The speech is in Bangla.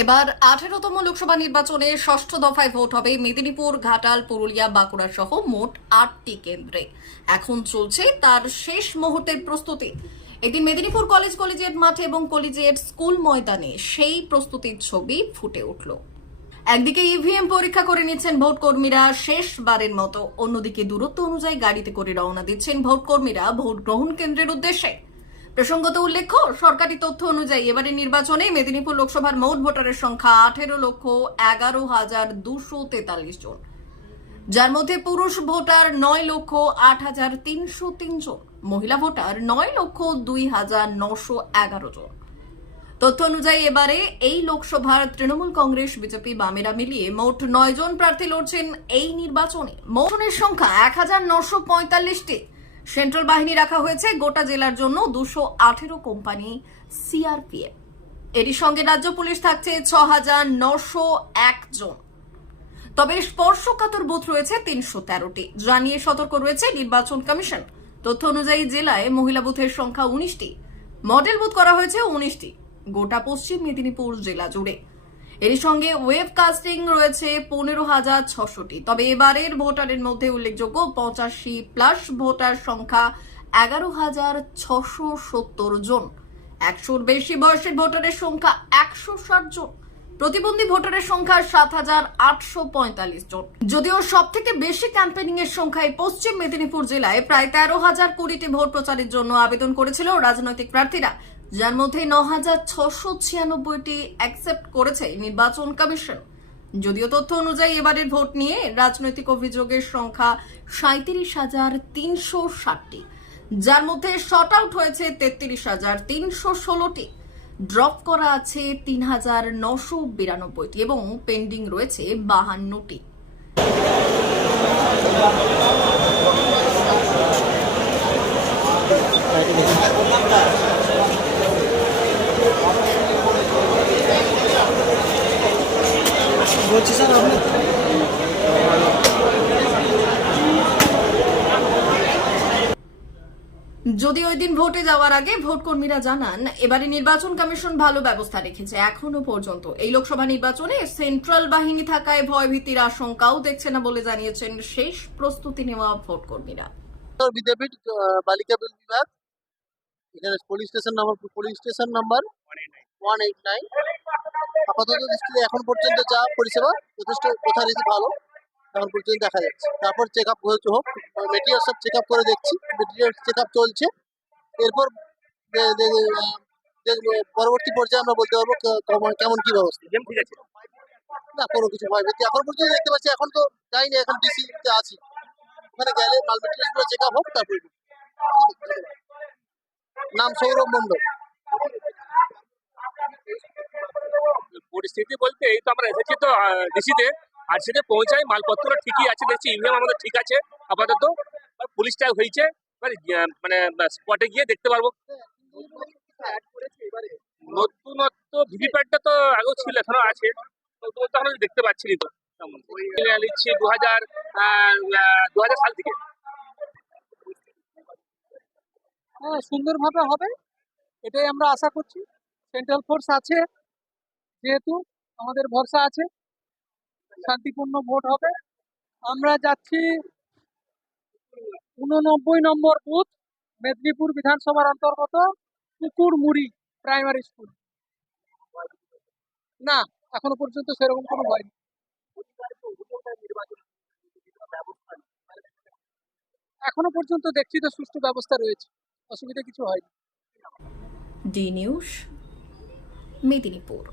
এবার আঠেরোতম লোকসভা নির্বাচনে ষষ্ঠ দফায় ভোট হবে মেদিনীপুর, ঘাটাল, পুরুলিয়া, বাঁকুড়া সহ মোট আটটি কেন্দ্রে। এখন চলছে তার শেষ মুহূর্তের প্রস্তুতি। এদিন মেদিনীপুর কলেজ, কলেজিয়েট মাঠে এবং কলেজিয়েট স্কুল ময়দানে সেই প্রস্তুতির ছবি ফুটে উঠল। একদিকে ইভিএম পরীক্ষা করে নিচ্ছেন ভোট কর্মীরা শেষবারের মতো। অন্যদিকে দূরত্ব অনুযায়ী গাড়িতে করে রওনা দিচ্ছেন ভোট কর্মীরা ভোট গ্রহণ কেন্দ্রের উদ্দেশ্যে। প্রসঙ্গত উল্লেখ্য, সরকারি তথ্য অনুযায়ী এবারে নির্বাচনে মেদিনীপুর লোকসভার মোট ভোটারের সংখ্যা আঠেরো লক্ষ এগারো হাজার দুশো তেতাল্লিশ জন। যার মধ্যে পুরুষ ভোটার নয় লক্ষ আট হাজার তিনশো তিন জন, মহিলা ভোটার নয় লক্ষ দুই হাজার নশো এগারো জন। তথ্য অনুযায়ী এবারে এই লোকসভার তৃণমূল কংগ্রেস, বিজেপি, বামেরা মিলিয়ে মোট নয় জন প্রার্থী লড়ছেন এই নির্বাচনে। মোটনের সংখ্যা এক হাজার নশো পঁয়তাল্লিশটি। সেন্ট্রাল বাহিনী রাখা হয়েছে, গোটা জেলার জন্য দুশো আঠেরো কোম্পানি সিআরপিএফ। এরই সঙ্গে রাজ্য পুলিশ থাকছে ছ হাজার নশো একজন তবে স্পর্শকাতর বুথ রয়েছে তিনশো তেরোটি। যা নিয়ে সতর্ক রয়েছে নির্বাচন কমিশন। তথ্য অনুযায়ী জেলায় মহিলা বুথের সংখ্যা উনিশটি, মডেল বুথ করা হয়েছে উনিশটি। গোটা পশ্চিম মেদিনীপুর জেলা জুড়ে। এর সঙ্গে ওয়েব কাস্টিং রয়েছে পনেরো হাজার ছশোটি। তবে এবারের ভোটারের মধ্যে উল্লেখযোগ্য পঁচাশি প্লাস ভোটার সংখ্যা এগারো হাজার ছশো সত্তর জন। একশোর বেশি বয়সের ভোটারের সংখ্যা একশো ষাট জন। প্রতিবন্ধী ভোটারের সংখ্যা সাত হাজার আটশো পঁয়তাল্লিশ জন। যদিও সব থেকে বেশি ক্যাম্পেনিং এর সংখ্যায় পশ্চিম মেদিনীপুর জেলায়, প্রায় তেরো হাজার কুড়িটি ভোট প্রচারের জন্য আবেদন করেছিল রাজনৈতিক প্রার্থীরা। যার মধ্যে ন হাজার ছশো ছিয়ানব্বইটি অ্যাকসেপ্ট করেছে নির্বাচন কমিশন। যদিও তথ্য অনুযায়ী এবারের ভোট নিয়ে রাজনৈতিক অভিযোগের সংখ্যা সাঁত্রিশ হাজার তিনশো ষাটটি, যার মধ্যে শর্ট আউট হয়েছে তেত্রিশ হাজার তিনশো ষোলোটি, ড্রপ করা আছে তিন হাজার নশো বিরানব্বইটি এবং পেন্ডিং রয়েছে বাহান্নটি। বলছি স্যার আপনি যদি ওই দিন ভোটে যাওয়ার আগে ভোট কর্মীরা জানান এবারে নির্বাচন কমিশন ভালো ব্যবস্থা রেখেছে এখনও পর্যন্ত। এই লোকসভা নির্বাচনে সেন্ট্রাল বাহিনী থাকায় ভয়ভীতির আশঙ্কাও দেখছে না বলে জানিয়েছেন শেষ প্রস্তুতি নেওয়া ভোট কর্মীরা বিদ্যাপীঠ বালিকা বিল বিভাগ এখানে police station number police station number one eight nine আপাতত দৃষ্টিতে এখন পর্যন্ত যা পরিষেবা যথেষ্ট যথারীতি ভালো এখন পর্যন্ত দেখা যাচ্ছে। তারপর চেক আপ হয়েছে হোক মেটেরিয়াল সব চেক আপ করে দেখছি মেটেরিয়াল চেক আপ চলছে। এরপর পরবর্তী পর্যায়ে আমরা বলতে পারব কেমন- কি ব্যবস্থা। না কোনো কিছু ভয় ভীতি এখন পর্যন্ত দেখতে পাচ্ছি এখন তো যাইনি এখন ডিসি আছি। ওখানে গেলে মাল মেটেরিয়ালগুলো চেক আপ হোক তারপরে নাম সৌরভ মন্ডল পরিস্থিতি বলতে এই তো আমরা এসেছি তো ডিসিতে। আর সেটা পৌঁছাই মালপত্র ঠিকই আছে, দেখছি ইভিএম আমাদের ঠিক আছে, আপাতত। পুলিশটা হয়েছে মানে স্পটে গিয়ে দেখতে পারব। নতুনত্ব ভিভিপ্যাটটা তো আগেও ছিল, এখনও আছে। নতুনত্ব আমরা দেখতে পাচ্ছি তো। নিচ্ছি দু হাজার দু হাজার সাল থেকে। হ্যাঁ সুন্দরভাবে হবে। এটাই আমরা আশা করছি। সেন্ট্রাল ফোর্স আছে। যেহেতু আমাদের ভরসা আছে, শান্তিপূর্ণ ভোট হবে। আমরা যাচ্ছি উননব্বই নম্বর বুথ, মেদিনীপুর বিধানসভার অন্তর্গত কুকুরমুড়ি প্রাইমারি স্কুল। না, এখনও পর্যন্ত সেরকম কোনো হয়নি এখনও পর্যন্ত দেখছি তো সুষ্ঠু ব্যবস্থা রয়েছে, অসুবিধা কিছু হয়নি। D news, Medinipur.